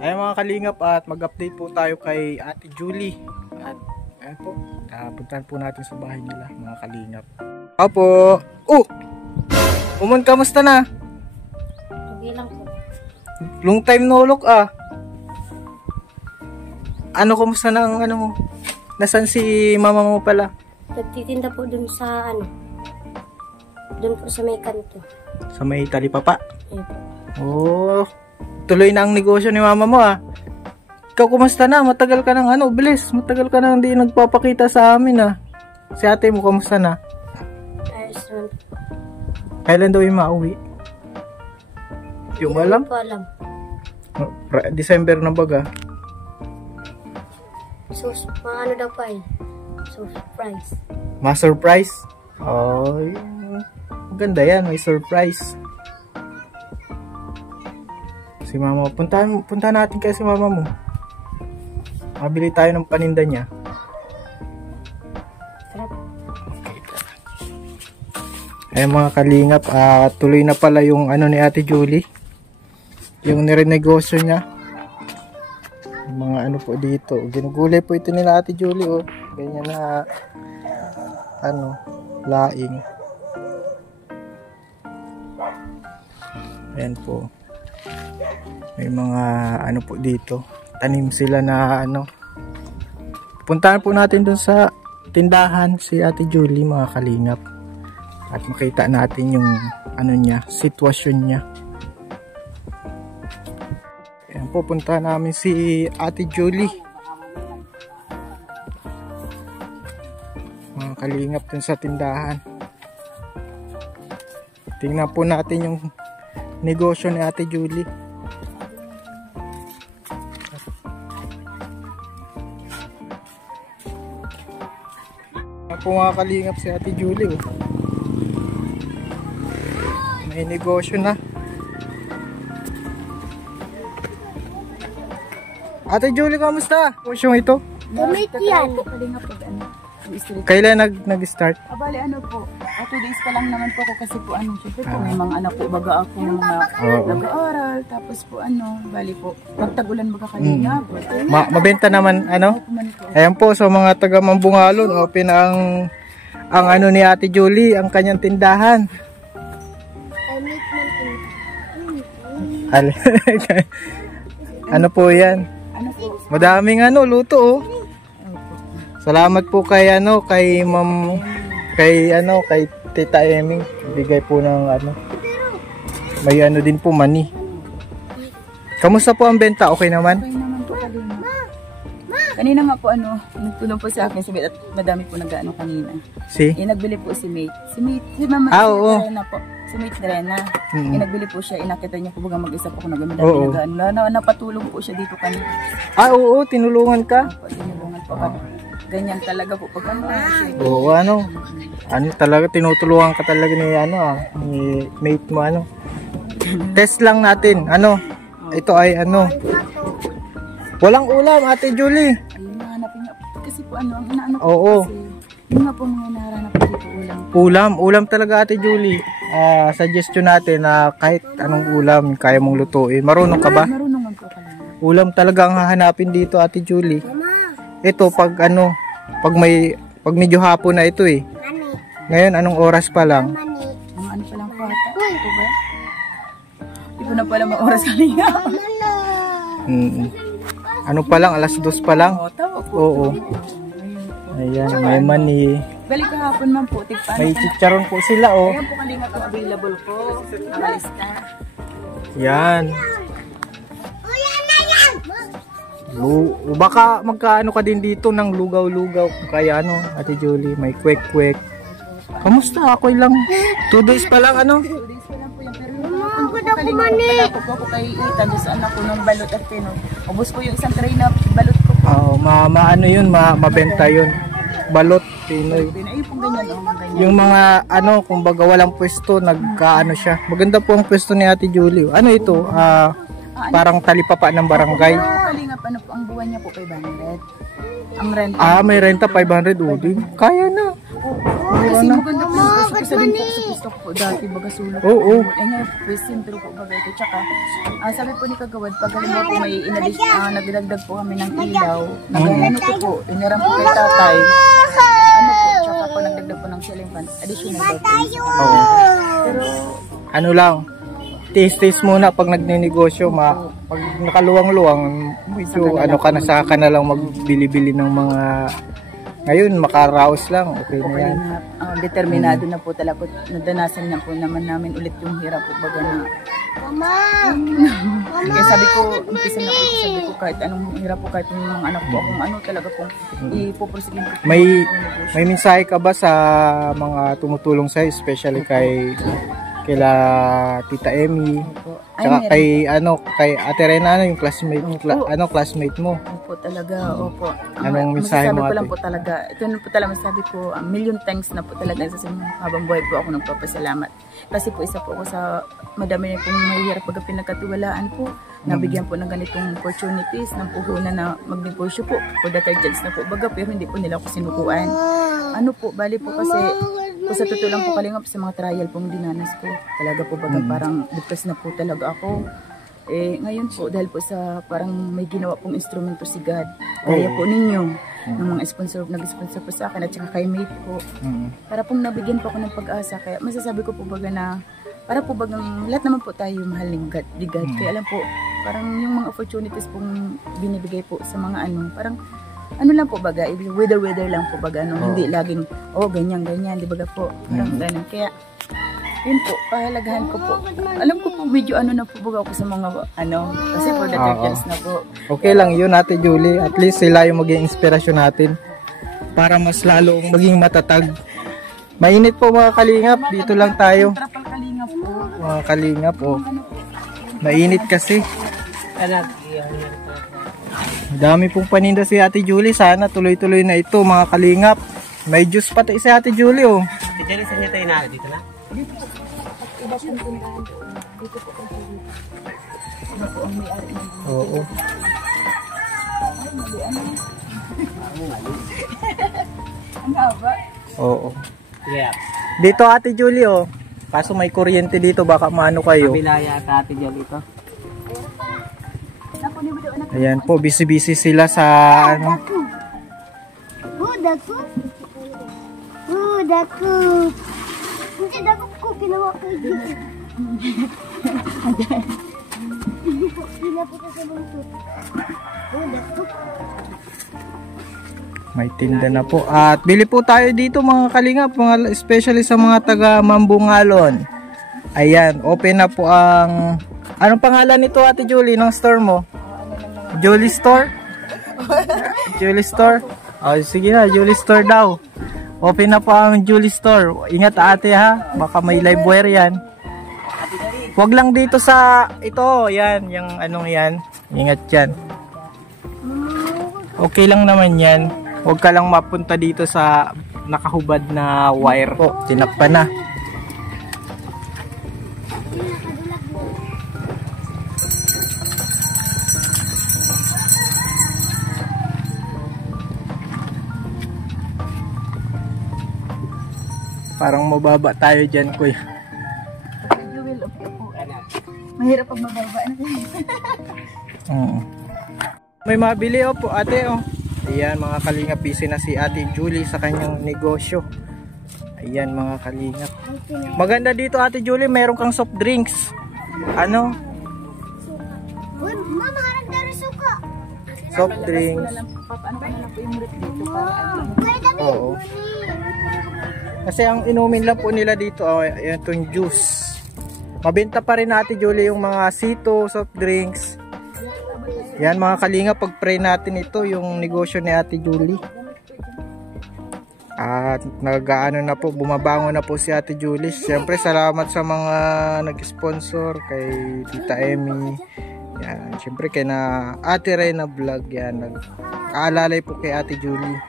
Ayun mga kalingap, at mag-update po tayo kay Ate Julie. At ayun po, puntahan po natin sa bahay nila mga kalingap. Opo! Umon, kamusta na? Okay lang po. Long time no look ah. Ano, kumusta na ang ano mo? Nasaan si mama mo pala? Nagtitinda po dun sa dun po sa may kanto. Sa may talipapa? Ayun po. Oh, tuloy na ang negosyo ni mama mo ah. Ikaw kumusta na? Matagal ka nang bilis. Matagal ka nang hindi nagpapakita sa amin ah. Si ate mo kumusta na? Ayos naman po. Kailan daw yung mauwi? Yung alam? Hindi po alam. December na baga. So, ano daw pa eh. So, surprise. Ma-surprise? Oh, maganda yan. May surprise. Si mama, punta natin kaya si mama mo. Mabili tayo ng paninda niya. Sarap. Ay mga kalingap, tuloy na pala yung ni Ate Julie. Yung nirenegosyo niya. Yung mga po dito. Ginugulay po ito nila Ate Julie oh. Ganyan na laing. Ayan po. May mga po dito. Tanim sila na Puntahan po natin dun sa tindahan si Ate Julie mga kalingap. At makita natin yung niya, sitwasyon niya. Ayan po, puntahan namin si Ate Julie. Mga kalingap dun sa tindahan. Tingnan po natin yung negosyo ni Ate Julie. Ayan po mga kalingap si Ate Julie oh. May negosyo na. Ate Julie, kamusta? Negosyong ito? Gamit yan. Kailan nag-start? Bali po, 2 days pa lang naman po ako kasi po syempre po may mga anak po baga ako mga nag-aaral, tapos po bali po, magtagulan baga kanina po. Mabenta naman Ayan po, so mga taga Mambungalon, open ang ni Ate Julie, ang kanyang tindahan. Ano po yan? Madaming luto oh. Salamat po kay kay Ma'am, kay Tita Eming. Bigay po ng may din po mani. Kamusta po ang benta? Okay naman? Okay naman po kanina. Kanina nga po nagtulong po sa akin si Mate at madami po nag-ano kanina. Nagbili po si Mate. Si Mama oo. Rena po. Si Mate Rena. Nagbili po siya, inakita niya po baga mag-isa po ako nag-amila. Napatulong po siya dito kanina. Oo, tinulungan ka? Tinulungan po kami. Ganyan talaga po pag Oo, talaga tinutulungan ka talaga ni ni Mate mo Test lang natin. Ito ay walang ulam Ate Julie. Ayun, nahanapin nga. Kasi po ang inaano ko oo. Kasi yun nga po mga nahanap po dito Ulam talaga Ate Julie. Suggestion natin na kahit anong ulam kaya mong lutuin. Marunong ka ba? Marunong man po talaga. Ulam talaga ang hahanapin dito Ate Julie. Ito pag pag medyo hapon na ito eh. Ngayon anong oras pa lang? Mga pa lang po ata. Ito ba? Hindi po na pala oras kanina. Ano pa lang, alas 2 pa lang? Oo. Ayan, may mani. Balik kahapon man po. May chicharon po sila oh. Ayan po kanina po available po. Ang lista. Yan. Baka magkaano ka din dito ng lugaw-lugaw. Kaya Ate Julie, may kwek-kwek. Kamusta? Ako lang. 2 days pa lang 2 days pa lang po yan. Pero kalingap po ako kay Ethan doon sa anak ko ng balot at ubos ko yung isang tray na balot ko. Mabenta yun. Balot, Pinoy. Yung mga kumbaga walang pwesto, nagkaano siya. Maganda po ang pwesto ni Ate Julie. Ano ito? Parang talipapa ng barangay. Kalingap po ang buwan niya po 500. Ang renta. May renta 500 din. Kaya na. Kasi maganda po yung kasi din po sa gusto ko po dati baga sulok. Oo. Eh ngayon po sentro po baga ito. Tsaka sabi po ni Kagawad pag halimbawa po may nagdagdag po kami ng ilaw. Nagano ko po, iniram po kay tatay. Ano po, tsaka po nagdagdag po ng ceiling fan. Additional daw po. Oo. Pero Ano lang, taste muna pag nagnenegosyo, pag nakaluwang-luwang, medyo ano ka na sa ka na lang magbili-bili ng mga, ngayon makaraos lang, okay na yan. Determinado na po talaga. Nadanasan na po naman namin ulit yung hirap po baga na. Kaya sabi ko, umpisa na po, sabi ko kahit anong hirap po, kahit yung mga anak ko, kung ano talaga pong ipoprosigin ko. May mensahe ka ba sa mga tumutulong sa'yo, especially kay Tita Emmy, tsaka kay Ate Rena, yung classmate, classmate mo? Opo talaga, opo. Anong mensahe mo, Masasabi ko ate? lang po talaga, ito na po talaga masasabi ko, million thanks na po talaga sa habang buhay po ako nagpapasalamat. Kasi po isa po ako sa madami na pong mahihirap pag pinagkatiwalaan po, nabigyan po ng ganitong opportunities, ng puhunan na magnegosyo po, for the third chance na po baga, pero hindi po nila ako sinukuan. Ano po, bali po kasi, kung sa totoo lang po kalingap sa mga trial pong dinanas ko, talaga po baga parang depressed na po talaga ako. Eh, ngayon po, dahil po sa parang may ginawa pong instrumento si God, kaya po ninyo, ng mga sponsor, nag-sponsor po sa akin at saka kay mate po. Para pong nabigyan po ako ng pag-asa, kaya masasabi ko po baga na, para po bagang lahat naman po tayo mahal ng God, kaya alam po, parang yung mga opportunities pong binibigay po sa mga parang ano lang po baga, weather lang po baga, hindi laging, ganyan, di baga po, parang ganun. Kaya, yun po, pahalagahan ko po. Alam ko po, medyo na po baga ako sa mga, kasi for the third chance na po. Okay lang yun, Ate Julie, at least sila yung maging inspirasyon natin para mas lalong maging matatag. Mainit po mga kalingap, dito lang tayo. Trapal kalingap po. Mga kalingap, mainit kasi. Dami pong paninda si Ate Julie. Sana tuloy-tuloy na ito mga kalingap. May juice pati si Ate Julie Ate Julie, saan niya tayo na? Dito na? Dito po. Iba pong tindahan po. Dito po ang dito. Iba po ang may-ari ng Oo. Ay, mali Ang haba. Oo. Yeah. Dito Ate Julie kaso may kuryente dito, baka maano kayo. Kabilaya ka Ate Julie ko. Ayan po, busy-busy sila sa Daku. Hindi daku ko ginawa ko dito. Pinapunta sa bungtut. Daku. May tinda na po. At bili po tayo dito mga kalingap, especially sa mga taga Mambungalon. Ayan, open na po ang... Anong pangalan nito Ate Julie ng store mo? Julie Store? Julie Store? Sige na, Julie Store daw. Open na po ang Julie Store. Ingat ate ha, baka may live wire yan. Huwag lang dito sa ito, yan, yung anong yan. Ingat yan. Okay lang naman yan. Huwag ka lang mapunta dito sa nakahubad na wire. Tinakpan na. Parang mababa tayo dyan, kuya. Mahirap pag mababa na. May mabili po ate Ayan mga kalingap, busy na si Ate Julie sa kanyang negosyo. Ayan mga kalingap. Maganda dito Ate Julie, meron kang soft drinks. Ano? Mama, harap dari suka. Soft drinks. Paano ka na lang po yung rip dito para Oo. Kasi ang inumin lang po nila dito itong juice. Mabenta pa rin Ate Julie yung mga sito, soft drinks. Yan mga kalinga, pag-pray natin ito yung negosyo ni Ate Julie. At nag-aano na po, bumabangon na po si Ate Julie. Siyempre salamat sa mga nag-sponsor kay Tita Emmy. Yan, siyempre kay na Ate Rena Vlog yan. Nag-aalalay po kay Ate Julie.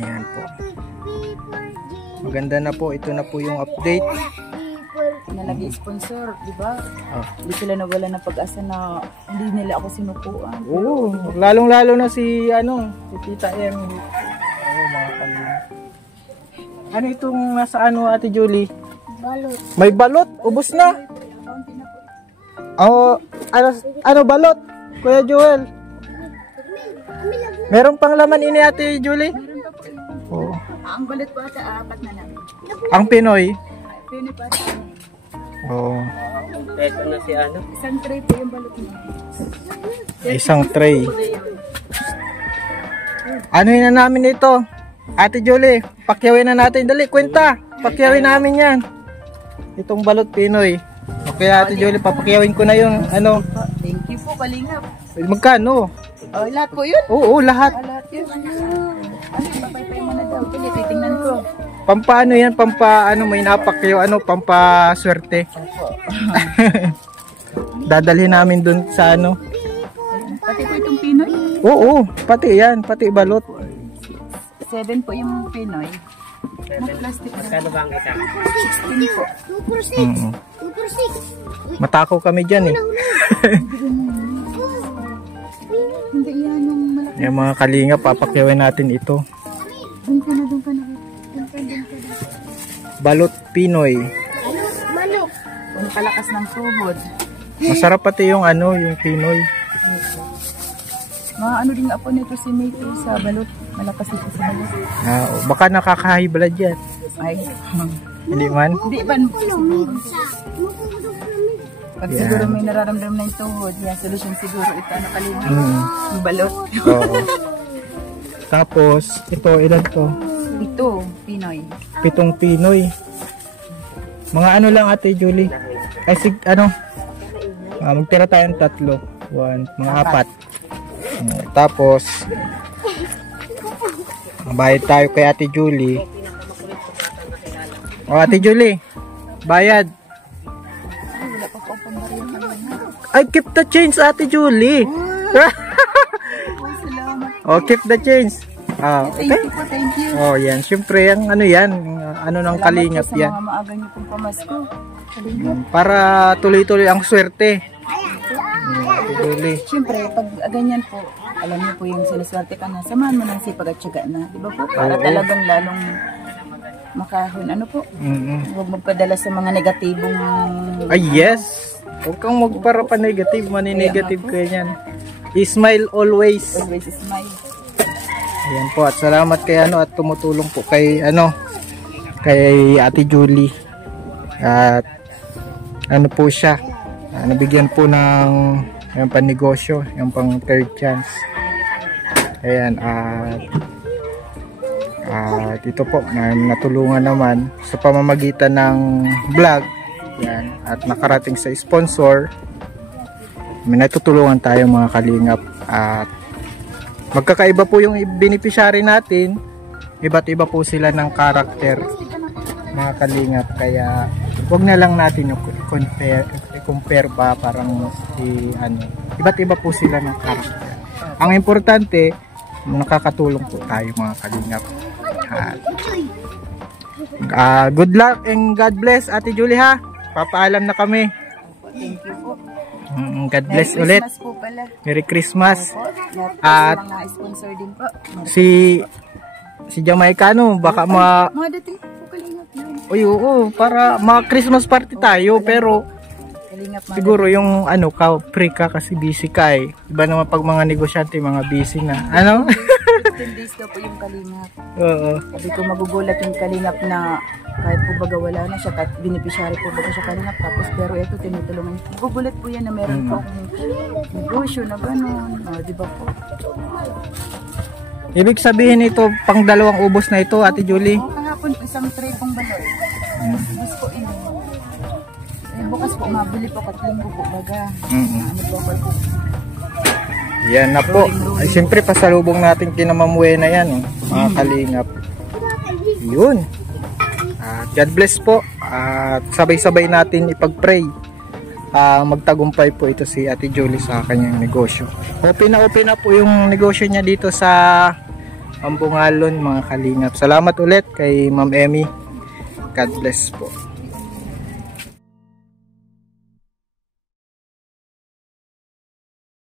Ayan po. Maganda na po, ito na po yung update. na nag-sponsor, di ba? Hindi sila nawala ng pag-asa na hindi nila ako sinukuan. Oo, lalong-lalo na si Tita Emmy. Oo, mga kalingap. Ano itong nasa ano, Ate Julie? Balot. May balot, ubos na. Oh, ano balot? Kuya Joel. Meron pang laman ini, Ate Julie? Oh. Ang balit po ata, 4 na lang. Ang Pinoy. Pinoy po ata. Oh. Peso na si ano. Isang tray po yung balot niya. Isang tray. Ano na namin ito? Ate Julie, pakyawin na natin. Dali, kwenta. Pakyawin namin yan. Itong balot Pinoy. Okay, Ate Julie, papakyawin ko na yung ano. Thank you po, Kalingap. Magkano? Oh, lahat po yun? Oo, lahat. Lahat yun. Ano, papaypay mo na daw. Sige, titingnan ko. Pampaano yan? Pampaano may napakyaw? Ano? Pampaswerte. Dadalhin namin dun sa ano. Pati po itong Pinoy. Oo, pati yan. Pati balot. 7 po yung Pinoy. Plastic na. Magkano ba ang isa? 16 po. 2 for 6. 2 for 6. Matakaw kami dyan eh. Hindi yan yung malaki. Yung mga kalinga, papakyawin natin ito. Doon ka na, doon ka na. Doon ka na. Balot Pinoy. Manok. Ang kalakas ng tuhod. Masarap pati yung ano, yung Pinoy. Mga ano din ako nito si Mito sa balot. Malakas ito sa balot. Baka nakaka-high blood yan. Ay. Hindi man? Hindi ba siguro? Pag siguro may nararamdaman na yung tuhod, yan, solusyon siguro ito. Ano kalima? Yung balot. Oo. Tapos, ito, ilan to? Ito, Pinoy. 7 Pinoy. Mga ano lang, Ate Julie? Ay, ano? Magtira tayong 3. 1, mga 4. Tapos, bayad tayo kay Ate Julie. O, Ate Julie, bayad. Ay, keep the change, Ate Julie. Oh, keep the change. Okay. Thank you po, thank you. Oh, yan. Siyempre, ang ano yan, ano ng kalingap Salamat po yan. sa mga maaga niyo pong pamasko. Para tuloy-tuloy ang swerte. Ate Julie. Siyempre, pag ganyan po, alam niyo po yung sinuswerte ka na, samahan mo ng sipag at tiyaga na. Di ba po? Para talagang lalong makahon. Ano po? Huwag magpadala sa mga negatibong... Ay, yes. Huwag kang magpara pa negative. Mani-negative ka yan. Smile always. Always smile. Ayan po. At salamat kay ano at tumutulong po kay ano kay Ate Julie. At ano po siya. Nabigyan po ng yung pan-negosyo. Yung pang third chance. Ayan. At ito po. Natulungan naman sa pamamagitan ng vlog. Yan. At nakarating sa sponsor. May natutulungan tayo mga kalingap. At magkakaiba po yung beneficiary natin. Iba't iba po sila ng karakter mga kalingap. Kaya wag na lang natin yung compare ba parang ano. Iba't iba po sila ng karakter. Ang importante, nakakatulong po tayo mga kalingap. Good luck and God bless, Ate Julie ha. Papaalam na kami. Thank you po. God bless Merry ulit. Christmas po pala. Merry Christmas. At mga sponsor din po. Si Jamaicano, baka Mga dating po kalingap yun. Uy, oo, para Christmas party tayo, pero Kalingap mga siguro yung ano, free ka kasi busy ka eh. Iba naman pag mga negosyante, mga busy na. Ano? 15 days daw po yung kalingap. Oo. Sabi ko magugulat yung kalingap na kahit po baga wala na siya, beneficiary po baga siya kalingap. Tapos pero ito tinutulungan. Magugulat po yan na meron po akong negosyo na gano'n. Di ba po? Ibig sabihin ito, pang 2 ubos na ito, Ate Julie. Kahapon po isang tray pong baloy. Tapos po ini. Bukas po mabili po katlinggo po baga. Ano po ako? Yan na po. Ay, siyempre, pasalubong natin kinamamuhe na yan, mga kalingap. Yun. God bless po. At sabay-sabay natin ipag-pray. Magtagumpay po ito si Ate Julie sa kanyang negosyo. Open na po yung negosyo niya dito sa Ambungalon, mga kalingap. Salamat ulit kay Ma'am Emmy. God bless po.